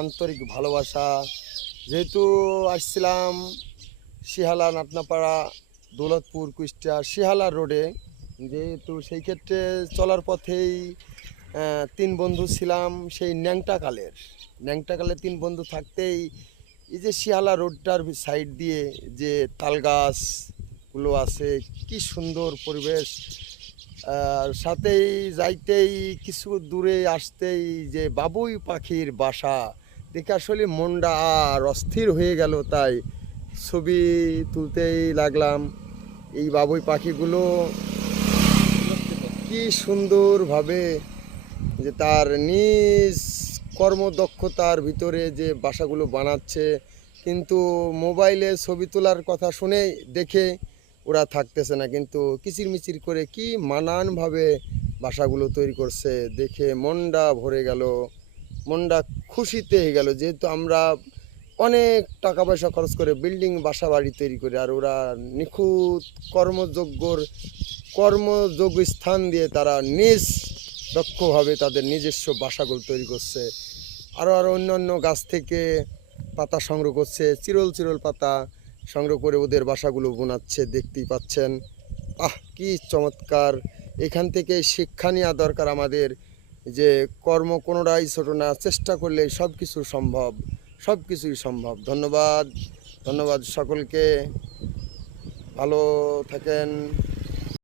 আন্তরিক ভালোবাসা। যেহেতু আসছিলাম শিহালা নাটনাপাড়া, দৌলতপুর, কুষ্টিয়া শিহালা রোডে যেহেতু সেই ক্ষেত্রে চলার পথেই তিন বন্ধু ছিলাম, সেই ন্যাংটাকালের ন্যাংটাকালে তিন বন্ধু থাকতেই এই যে শিয়ালা রোডটার সাইড দিয়ে যে তাল গাছগুলো আছে, কি সুন্দর পরিবেশ। আর সাথেই যাইতেই কিছু দূরে আসতেই যে বাবুই পাখির বাসা দেখে আসলে মনটা আর অস্থির হয়ে গেল, তাই ছবি তুলতেই লাগলাম। এই বাবুই পাখিগুলো কি সুন্দরভাবে যে তার নিজ কর্মদক্ষতার ভিতরে যে বাসাগুলো বানাচ্ছে, কিন্তু মোবাইলে ছবি তোলার কথা শুনে দেখে ওরা থাকতেছে না, কিন্তু কিচিরমিচির করে কি মানানভাবে বাসাগুলো তৈরি করছে দেখে মনটা ভরে গেল। মনটা খুশিতে হয়ে গেল, যেহেতু আমরা অনেক টাকা পয়সা খরচ করে বিল্ডিং বাসা বাড়ি তৈরি করে আর ওরা নিখুঁত কর্মযোগ্যর কর্মযোগ্য স্থান দিয়ে তারা নিজ দক্ষভাবে তাদের নিজস্ব বাসাগুলো তৈরি করছে। আরও আরও অন্যান্য গাছ থেকে পাতা সংগ্রহ করছে, চিরল চিরল পাতা সংগ্রহ করে ওদের বাসাগুলো বোনাচ্ছে, দেখতেই পাচ্ছেন। আহ, কি চমৎকার! এখান থেকে শিক্ষা নেওয়া দরকার আমাদের। যে কর্ম কোনোটাই ছোট না, চেষ্টা করলে সব কিছু সম্ভব সব কিছুই সম্ভব। ধন্যবাদ ধন্যবাদ সকলকে। ভালো থাকেন।